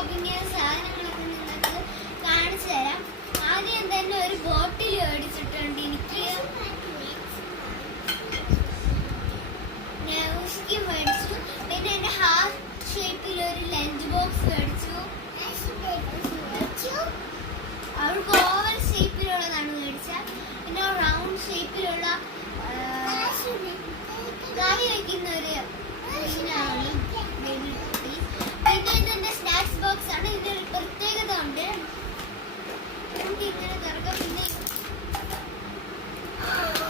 Shopping സാധനങ്ങളൊക്കെ നിങ്ങൾക്ക് കാണിച്ചു തരാം. ആദ്യം തന്നെ ഒരു ബോട്ടിൽ മേടിച്ചിട്ടുണ്ട് എനിക്ക്. നൗഷിക്ക് മേടിച്ചു. പിന്നെ എൻ്റെ ഹാർട്ട് ഷേപ്പിൽ ഒരു ലഞ്ച് ബോക്സ് മേടിച്ചു. അവൾക്ക് ഓവൽ ഷേപ്പിലുള്ളതാണ് മേടിച്ച. പിന്നെ റൗണ്ട് ഷേപ്പിലുള്ള കറി വെക്കുന്ന ഒരു മീനാണ് ബേബി. പിന്നെ ഇതെന്റെ സ്നാക്സ് ബോക്സ് ആണ്. ഇതൊരു പ്രത്യേകത ഉണ്ട്, നമുക്ക് ഇങ്ങനെ തുറക്കാം. പിന്നെ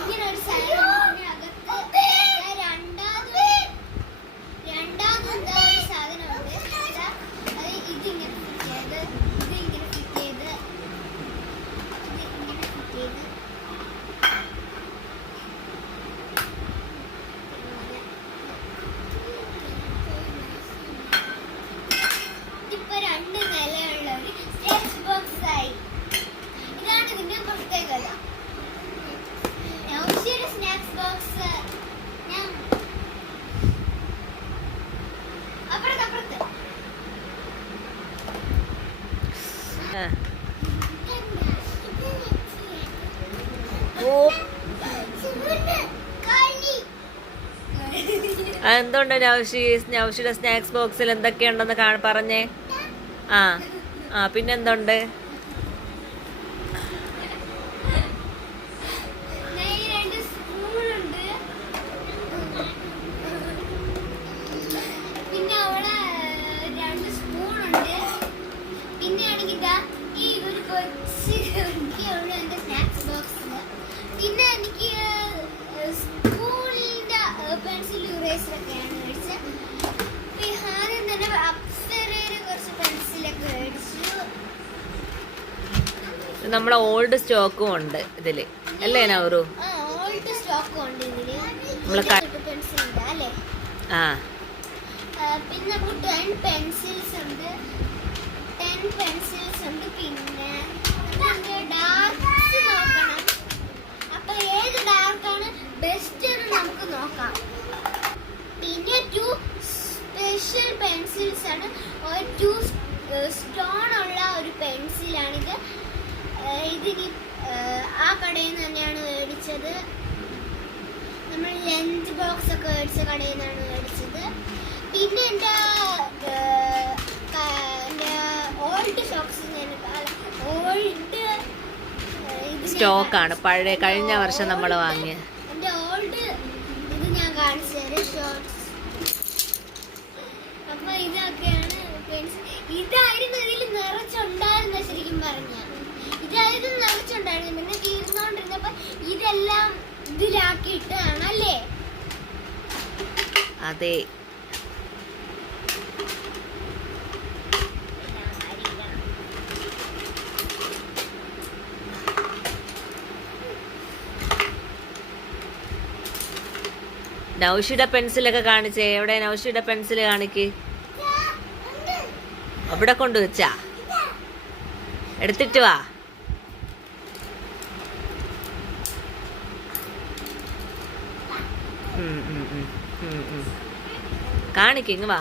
ഇങ്ങനെ ഒരു സാധനം അകത്ത് രണ്ടാമത് എന്താ ഒരു സാധനമുണ്ട്. അത് ഇതിങ്ങനെ ഫിറ്റ് ചെയ്ത് ഇതിങ്ങനെ ഫിറ്റ് ചെയ്ത് ഇതിങ്ങനെ ഫിറ്റ് ചെയ്ത് ഇപ്പൊ 2 നിലയുള്ള ഒരു സ്നാക്സ് ബോക്സ് ആയി. ഇതാണ് ഇതിന്റെ പ്രത്യേകത. നൗഷിയുടെ സ്നാക്സ് ബോക്സ് ഞാൻ അപ്പുറത്ത് എന്തുണ്ട് നൗഷിയുടെ സ്നാക്സ് ബോക്സിൽ എന്തൊക്കെയുണ്ടെന്ന് പറഞ്ഞേ. പിന്നെന്തുണ്ട്? പിന്നെ എനിക്ക് സ്കൂളിന്റെ പെൻസിൽ ഇറേസറൊക്കെയാണ് മേടിച്ചത്. ആദ്യം തന്നെ അപ്സരയുടെ കുറച്ച് പെൻസിലൊക്കെ മേടിച്ചു. നമ്മളെ ഓൾഡ് സ്റ്റോക്കും ഉണ്ട് ഇതില് അല്ലേ നൗറു? ഓൾഡ് സ്റ്റോക്കും ഉണ്ട് ഇതില്. പെൻസിൽ ഉണ്ട് അല്ലേ? പിന്നെ നമുക്ക് 10 പെൻസിൽസ് ഉണ്ട്. പിന്നെ ഡാർക്സ് നോക്കണം. അപ്പൊ ഏത് ഡാർക്കാണ് ബെസ്റ്റ് എന്ന് നമുക്ക് നോക്കാം. പിന്നെ 2 സ്പെഷ്യൽ പെൻസിൽസ് ആണ്. 2 സ്റ്റോൺ ഉള്ള ഒരു പെൻസിലാണിത്. ഇതിന് ആ കടയിൽ നിന്ന് തന്നെയാണ് മേടിച്ചത്. നമ്മൾ ലഞ്ച് ബോക്സ് ഒക്കെ മേടിച്ച കടയിൽ നിന്നാണ് മേടിച്ചത്. പിന്നെ എൻ്റെ ഓൾഡ് ഷോക്സ് ഓൾഡ് സ്റ്റോക്കാണ്, പഴയ കഴിഞ്ഞ വർഷം നമ്മൾ വാങ്ങിയ. എൻ്റെ ഓൾഡ് ഇത് ഞാൻ കാണിച്ചു തരാം, ഷോർട്സ്. അപ്പൊ ഇതൊക്കെയാണ് പെൻസിൽ. ഇതായിരുന്നു ഇതിൽ നിറച്ചുണ്ടായിരുന്ന, ശരിക്കും പറഞ്ഞ ഇതായിരുന്നു നിറച്ചുണ്ടായിരുന്നു. പിന്നെ തീർന്നുകൊണ്ടിരുന്നപ്പോ ഇതെല്ലാം ഇതിലാക്കിയിട്ടാണ് അല്ലേ? അതെ. നൗഷിയുടെ പെൻസിലൊക്കെ കാണിച്ചേ. എവിടെ നൗഷിയുടെ പെൻസിൽ കാണിക്ക്. അവിടെ കൊണ്ടുവച്ചാ എടുത്തിട്ട് വാ. കാണിക്കിങ് വാ.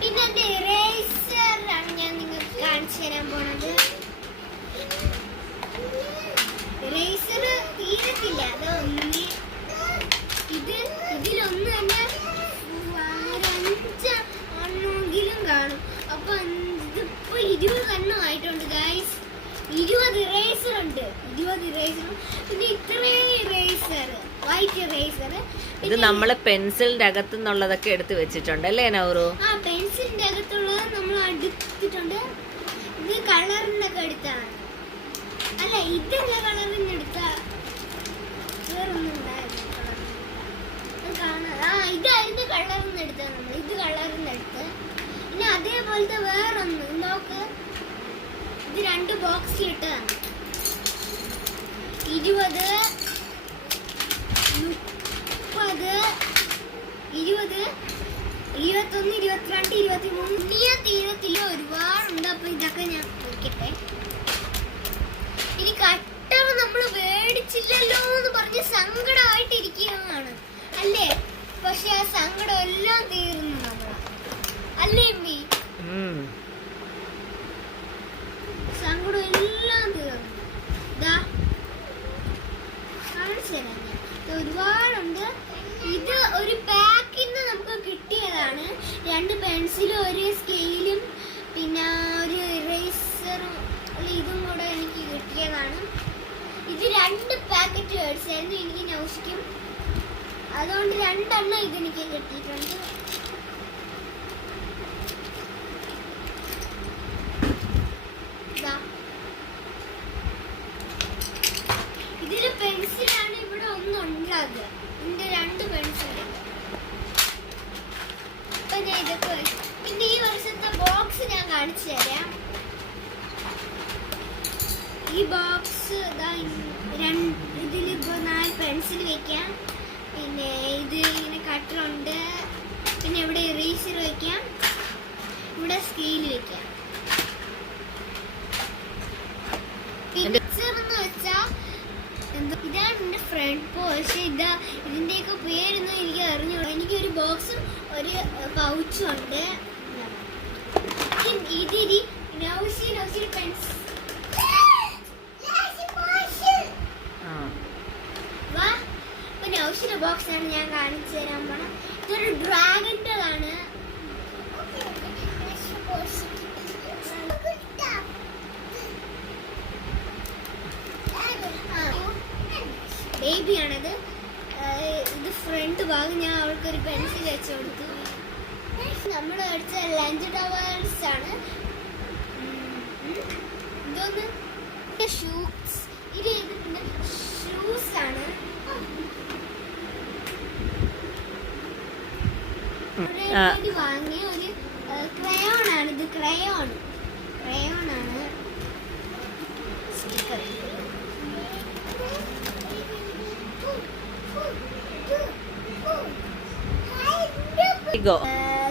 പിന്നെ ഇറേസർ ആണ് ഞാൻ നിങ്ങൾക്ക് കാണിച്ചു തരാൻ പോണത്. ഇറേസർ തീരത്തില്ല. അതൊന്ന് ഇതിലൊന്ന് തന്നെ 5 എണ്ണമെങ്കിലും കാണും. അപ്പൊ ഇതിപ്പോ 20 എണ്ണം ആയിട്ടുണ്ട് ഗൈസ്. 20 ഇറേസർ ഉണ്ട്. 20 ഇറേസറും പിന്നെ ഇത്രയും ഇറേസർ, വൈറ്റ് ഇറേസർ. ഇത് നമ്മള് പെൻസിലിന്റെ അകത്തു നിന്നുള്ളതൊക്കെ എടുത്ത് വെച്ചിട്ടുണ്ട് അല്ലേ നൗറു? പെൻസിലിന്റെ അകത്തുള്ളത് നമ്മൾ എടുത്തിട്ടുണ്ട്. ഇത് കളറിന്റെ ഒക്കെ എടുത്താണ്. അല്ല, ഇതല്ല കളറിന് എടുത്ത, വേറൊന്നും ഉണ്ടായിരുന്നു. ഇതായിരുന്നു കളറിന്ന് എടുത്തത് നമ്മൾ. ഇത് കളറിന്ന് എടുത്ത്. പിന്നെ അതേപോലത്തെ വേറൊന്ന് നോക്ക്. ഇത് 2 ബോക്സിലിട്ടതാണ്. 20, 30, 20, 21, 22, 23 തീരത്തില് ഒരുപാടുണ്ട്. അപ്പൊ ഇതൊക്കെ ഞാൻ നോക്കട്ടെ. ഇനി കട്ടർ നമ്മൾ മേടിച്ചില്ലല്ലോ എന്ന് പറഞ്ഞ് സങ്കടമായിട്ടിരിക്കുകയാണ് അല്ലേ? പക്ഷെ ആ സങ്കടം എല്ലാം തീർന്നു നമ്മളെ, അല്ലേ അമ്മി? ഒരുപാടുണ്ട്. ഇത് ഒരു പാക്കിൽ നിന്ന് നമുക്ക് കിട്ടിയതാണ്. 2 പെൻസിലും ഒരു സ്കെയിലും പിന്നെ ഒരു ഇറേസറും ഇതും കൂടെ എനിക്ക് കിട്ടിയതാണ്. ഇത് 2 പാക്കറ്റ് മേടിച്ചായിരുന്നു എനിക്ക് നൗഷിക്കും. അതുകൊണ്ട് 2 എണ്ണം ഇതെനിക്ക് കിട്ടിയിട്ടുണ്ട്. ഇതില് പെൻസിലാണ് ഇവിടെ ഒന്നുള്ളത്. ഇതിന്റെ 2 പെൻസിലുണ്ട്. അപ്പൊ ഞാൻ ഇതൊക്കെ പിന്നെ ഈ വർഷത്തെ ബോക്സ് ഞാൻ കാണിച്ചു തരാം. ഈ ബോക്സ് ഇതിലിപ്പോ 4 പെൻസിൽ വെക്കാം. പിന്നെ ഇത് ഇങ്ങനെ കട്ടറുണ്ട്. പിന്നെ ഇവിടെ ഇറേസർ വെക്കാം. ഇവിടെ സ്കെയിൽ വെക്കാം. പിക്ചർ എന്ന് വെച്ചാ ഇതാണ് എന്റെ ഫ്രണ്ട് പോസ്റ്റ്. ഇതിന്റെയൊക്കെ പേരൊന്നും എനിക്ക് അറിഞ്ഞൂടാ. എനിക്കൊരു ബോക്സും ഒരു പൗച്ചും ഉണ്ട്. ഇതിരി നൗഷി പെൻസിൽ നൗഷിന്റെ ബോക്സ് ആണ് ഞാൻ കാണിച്ചു തരാൻ പോണം. ഇതൊരു ഡ്രാഗന്റേതാണ്. ബേബിയാണത്. ഇത് ഫ്രണ്ട് ഭാഗം ഞാൻ അവൾക്കൊരു പെൻസിൽ വെച്ച് കൊടുത്തു. നമ്മൾ മേടിച്ച ലഞ്ച് ടവേഴ്സ് ആണ്. ഇതൊന്ന് ഷൂസ് ഇത് ചെയ്തിട്ടുണ്ട്. ഷൂസ് ആണ്. വാങ്ങിയ ഒരു ക്രയോൺ ആണ്. ഇത് ക്രയോൺ ആണ്. സ്റ്റിക്കർ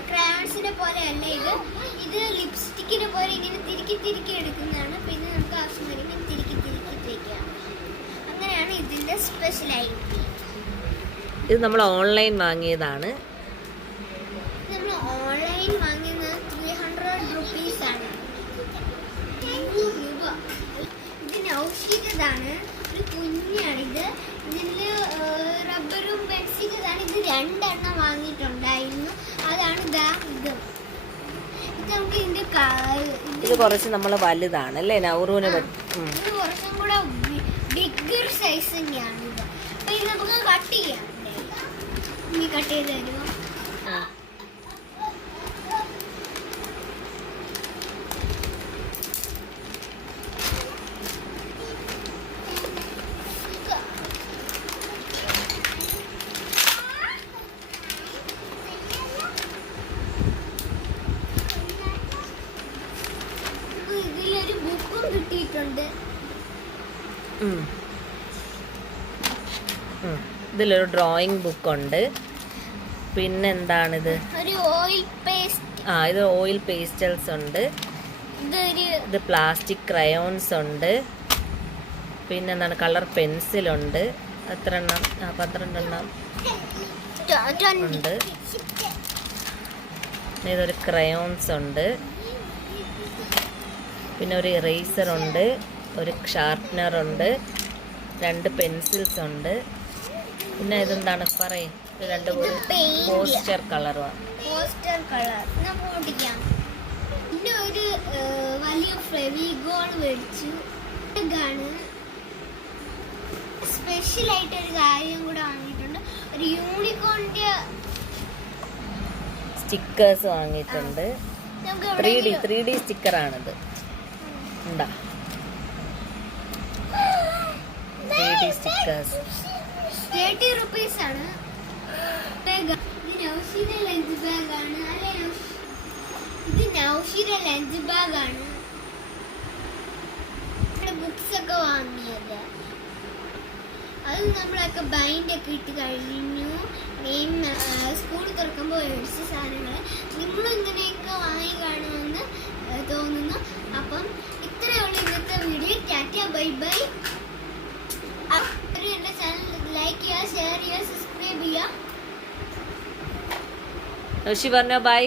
ക്രയോൺസിനെ പോലെ അല്ല ഇത് ലിപ്സ്റ്റിക്കിനെ പോലെ ഇങ്ങനെ തിരുക്കി എടുക്കുന്നതാണ്. പിന്നെ നമുക്ക് ആവശ്യം വരും ഇങ്ങനെ തിരുക്കി വെക്കാം. അങ്ങനെയാണ് ഇതിന്റെ സ്പെഷ്യലായിട്ട്. ഇത് നമ്മൾ ഓൺലൈൻ വാങ്ങിയതാണ്. നമ്മൾ ഓൺലൈൻ വാങ്ങിയത് 300 rupees ആണ്. 200 രൂപ. ഇത് നൗഷികതാണ്. ഒരു കുഞ്ഞാണിത്. ഇതില് റബ്ബറും പെൻസിലാണ്. ഇത് 2 എണ്ണം വാങ്ങിയിട്ടുണ്ടായിരുന്നു. അതാണ് ഇത് നമുക്ക് ഇതിന്റെ ഇത് കുറച്ച് നമ്മൾ വലുതാണ് അല്ലേ നൗറൂന്? ഇത് കുറച്ചും കൂടെ ബിഗർ സൈസ് തന്നെയാണ് ഇത്. അപ്പൊ ഇത് നമുക്ക് കട്ട് ചെയ്യാം. ഇനി കട്ട് ചെയ്ത് തരുമോ? ഇതിലൊരു ബുക്കും കിട്ടിയിട്ടുണ്ട്. ഇതിലൊരു ഡ്രോയിങ് ബുക്കുണ്ട്. പിന്നെന്താണിത്? ഒരു ഓയിൽ പേസ്റ്റ്. ഇത് ഓയിൽ പേസ്റ്റൽസ് ഉണ്ട്. ഇത് പ്ലാസ്റ്റിക് ക്രയോൺസ് ഉണ്ട്. പിന്നെന്താണ് കളർ പെൻസിലുണ്ട്. എത്ര എണ്ണം? 12 എണ്ണം ഉണ്ട്. ഇതൊരു ക്രയോൺസ് ഉണ്ട്. പിന്നെ ഒരു ഇറേസർ ഉണ്ട്. ഒരു ഷാർപ്നർ ഉണ്ട്. 2 പെൻസിൽസ് ഉണ്ട്. പിന്നെ ഇതെന്താണ് പറയും? 2 പോസ്റ്റർ കളറുമാണ്. പിന്നെ ഒരു വലിയ ഫെവിഗോൾ മേടിച്ചു. സ്പെഷ്യൽ ആയിട്ട് ഒരു കാര്യം കൂടെ വാങ്ങിയിട്ടുണ്ട്. ഒരു യൂണിക്കോണിന്റെ സ്റ്റിക്കേഴ്സ് വാങ്ങിയിട്ടുണ്ട്. 3D സ്റ്റിക്കറാണിത്. എന്താ 3D സ്റ്റിക്കേഴ്സ് 30 rupees ആണ്. ഇത് നൗഷിയുടെ ലഞ്ച് ബാഗ് ആണ്. ഇത് നൗഷിയുടെ ലഞ്ച് ബാഗ് ആണ്. ബുക്സ് ഒക്കെ വാങ്ങിയത് അത് നമ്മളൊക്കെ ബൈൻഡൊക്കെ ഇട്ട് കഴിഞ്ഞു. സ്കൂൾ തുറക്കുമ്പോൾ മേടിച്ച സാധനങ്ങൾ നിങ്ങളും ഇങ്ങനെയൊക്കെ വാങ്ങി കാണുമെന്ന് തോന്നുന്നു. അപ്പം ഇത്രയുള്ള ഇന്നത്തെ വീഡിയോ. Tata bye bye. എൻ്റെ ചാനൽ ലൈക്ക് ചെയ്യുക, ഷെയർ ചെയ്യുക, സബ്സ്ക്രൈബ് ചെയ്യുക. നൗഷി പറഞ്ഞോ ബൈ.